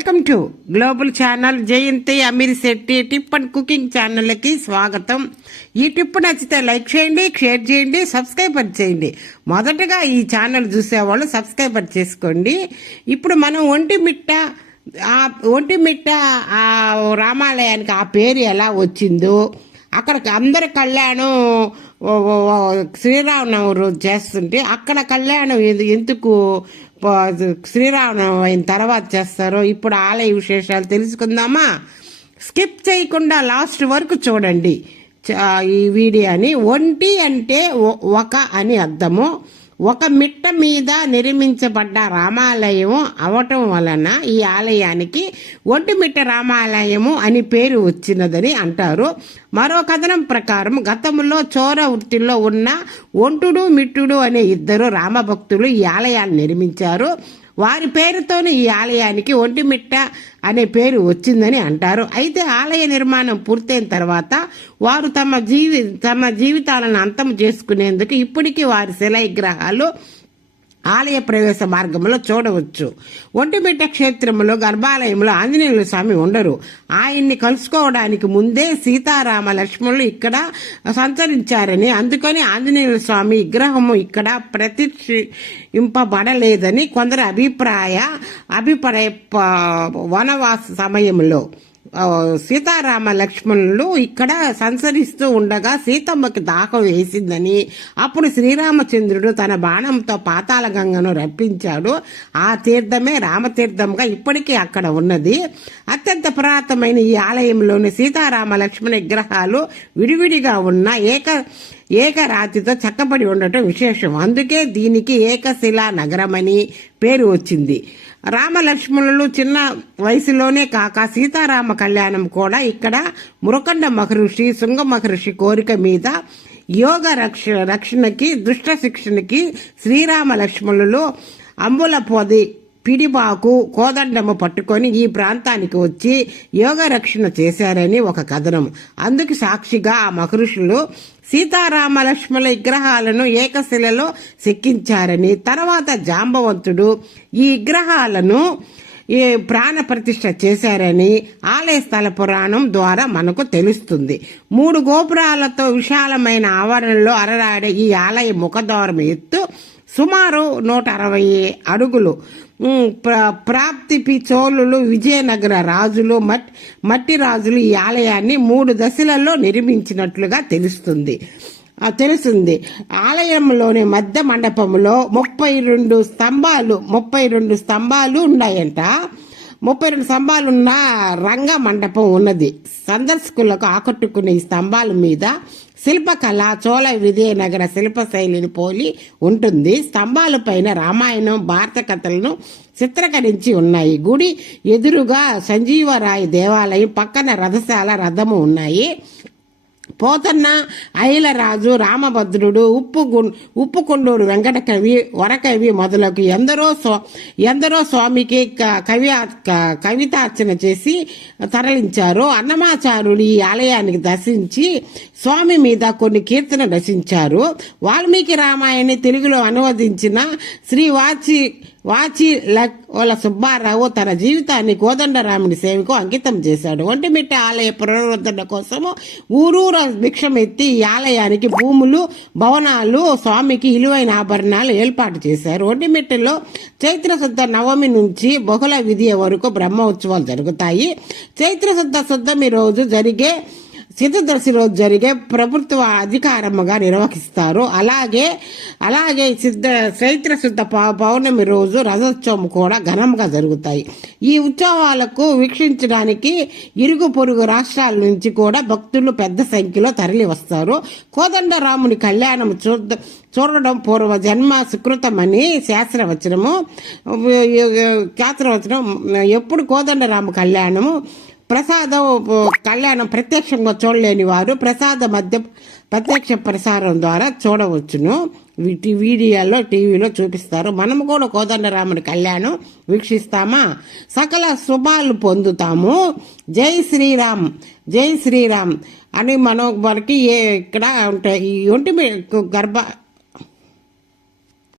Welcome to global channel Jayanthi Ameer Shetty tip and cooking ఛానల్కి స్వాగతం. ఈ టిప్ నచ్చితే లైక్ చేయండి, షేర్ చేయండి, సబ్స్క్రైబర్ చేయండి. మొదటగా ఈ ఛానల్ చూసేవాళ్ళు సబ్స్క్రైబర్ చేసుకోండి. ఇప్పుడు మనం ఒంటిమిట్ట ఆ రామాలయానికి ఆ పేరు ఎలా వచ్చిందో, అక్కడికి అందరి కళ్యాణం శ్రీరామనవమి రోజు చేస్తుంటే అక్కడ కళ్యాణం ఎందుకు శ్రీరామనవమి అయిన తర్వాత చేస్తారో ఇప్పుడు ఆలయ విశేషాలు తెలుసుకుందామా. స్కిప్ చేయకుండా లాస్ట్ వరకు చూడండి ఈ వీడియోని. ఒంటి అంటే ఒక అని అర్థము. ఒక మిట్ట మీద నిర్మించబడ్డ రామాలయము అవటం వలన ఈ ఆలయానికి ఒంటిమిట్ట రామాలయము అని పేరు వచ్చినదని అంటారు. మరో కథనం ప్రకారం గతంలో చోర వృత్తిలో ఉన్న ఒంటుడు మిట్టుడు అనే ఇద్దరు రామభక్తులు ఈ ఆలయాన్ని నిర్మించారు. వారి పేరుతోనే ఈ ఆలయానికి ఒంటిమిట్ట అనే పేరు వచ్చిందని అంటారు. అయితే ఆలయ నిర్మాణం పూర్తయిన తర్వాత వారు తమ జీవితాలను అంతం చేసుకునేందుకు ఇప్పటికీ వారి శిల విగ్రహాలు ఆలయ ప్రవేశ మార్గంలో చూడవచ్చు. ఒంటిమిట్ట క్షేత్రంలో గర్భాలయంలో ఆంజనేయుల స్వామి ఉండరు. ఆయన్ని కలుసుకోవడానికి ముందే సీతారామ లక్ష్మణులు ఇక్కడ సంచరించారని, అందుకని ఆంజనేయుల స్వామి విగ్రహము ఇక్కడ ప్రతిష్ఠింపబడలేదని కొందరు అభిప్రాయ వనవాస సమయంలో సీతారామ లక్ష్మణులు ఇక్కడ సంచరిస్తూ ఉండగా సీతమ్మకి దాహం వేసిందని, అప్పుడు శ్రీరామచంద్రుడు తన బాణంతో పాతాళ గంగను రప్పించాడు. ఆ తీర్థమే రామతీర్థంగా ఇప్పటికీ అక్కడ ఉన్నది. అత్యంత పురాతనమైన ఈ ఆలయంలోని సీతారామ లక్ష్మణ విగ్రహాలు విడివిడిగా ఉన్న ఏకరాతితో చెక్కబడి ఉండటం విశేషం. అందుకే దీనికి ఏకశిలా నగరమని పేరు వచ్చింది. రామలక్ష్మణులు చిన్న వయసులోనే కాక సీతారామ కళ్యాణం కూడా ఇక్కడ మురకండ మహర్షి, శృంగ మహర్షి కోరిక మీద యోగ రక్షణకి దుష్ట శిక్షణకి శ్రీరామ లక్ష్మణులు అంబుల పొది పిడిబాకు కోదండము పట్టుకొని ఈ ప్రాంతానికి వచ్చి యోగ రక్షణ చేశారని ఒక కథనం. అందుకు సాక్షిగా ఆ మహర్షులు సీతారామ లక్ష్మణుల విగ్రహాలను ఏకశిలలో చెక్కించారని, తర్వాత జాంబవంతుడు ఈ విగ్రహాలను ప్రాణ ప్రతిష్ఠ చేశారని ఆలయ స్థల పురాణం ద్వారా మనకు తెలుస్తుంది. 3 గోపురాలతో విశాలమైన ఆవరణలో అరరాడే ఈ ఆలయ ముఖద్వారం ఎత్తు సుమారు 160 అడుగులు. ప్రాప్తిపి చోళులు, విజయనగర రాజులు, మట్టి రాజులు ఈ ఆలయాన్ని 3 దశలలో నిర్మించినట్లుగా తెలుస్తుంది. ఆలయంలోని మధ్య మండపంలో 32 స్తంభాలు ఉన్నాయంట. 32 స్తంభాలున్న రంగ మండపం ఉన్నది. సందర్శకులకు ఆకట్టుకునే ఈ స్తంభాల మీద శిల్పకళ చోళ విజయనగర శిల్పశైలిని పోలి ఉంటుంది. స్తంభాలపైన రామాయణం, భారత కథలను చిత్రీకరించి ఉన్నాయి. గుడి ఎదురుగా సంజీవరాయ దేవాలయం, పక్కన రథశాల, రథము ఉన్నాయి. పోతన్న, అయిలరాజు, రామభద్రుడు, ఉప్పుకొండూరు వెంకటకవి, వరకవి మొదలగు ఎందరో స్వామికి కవితార్చన చేసి తరలించారు. అన్నమాచార్యుడు ఈ ఆలయానికి దర్శించి స్వామి మీద కొన్ని కీర్తన రచించారు. వాల్మీకి రామాయణి తెలుగులో అనువదించిన శ్రీ వాచిల సుబ్బారావు తన జీవితాన్ని కోదండరాముని సేవకు అంకితం చేశాడు. ఒంటిమిట్ట ఆలయ పునరుద్ధరణ కోసము ఊరూర భిక్షమెత్తి ఈ ఆలయానికి భూములు, భవనాలు, స్వామికి విలువైన ఆభరణాలు ఏర్పాటు చేశారు. ఒంటిమిట్టలో చైత్రశుద్ధ నవమి నుంచి బహుళ విధియ వరకు బ్రహ్మోత్సవాలు జరుగుతాయి. చైత్రశుద్ధమి రోజు జరిగే సిద్ధదర్శి రోజు జరిగే ప్రభుత్వ అధికారముగా నిర్వహిస్తారు. అలాగే చైత్ర శుద్ధ పౌర్ణమి రోజు రథోత్సవం కూడా ఘనంగా జరుగుతాయి. ఈ ఉత్సవాలకు వీక్షించడానికి ఇరుగు పొరుగు రాష్ట్రాల నుంచి కూడా భక్తులు పెద్ద సంఖ్యలో తరలి వస్తారు. కోదండరాముని కళ్యాణం చూడడం పూర్వ జన్మ సుకృతమని శాస్త్రవచనం. ఎప్పుడు కోదండరామ కళ్యాణము కళ్యాణం ప్రత్యక్షంగా చూడలేని వారు ప్రత్యక్ష ప్రసారం ద్వారా చూడవచ్చును. వీడియోలో టీవీలో చూపిస్తారు. మనము కూడా కోదండరాముని కళ్యాణం వీక్షిస్తామా, సకల శుభాలు పొందుతాము. జై శ్రీరామ్, జై శ్రీరామ్ అని మనకి ఇక్కడ ఉంటాయి. ఈ ఒంటిమిట్ట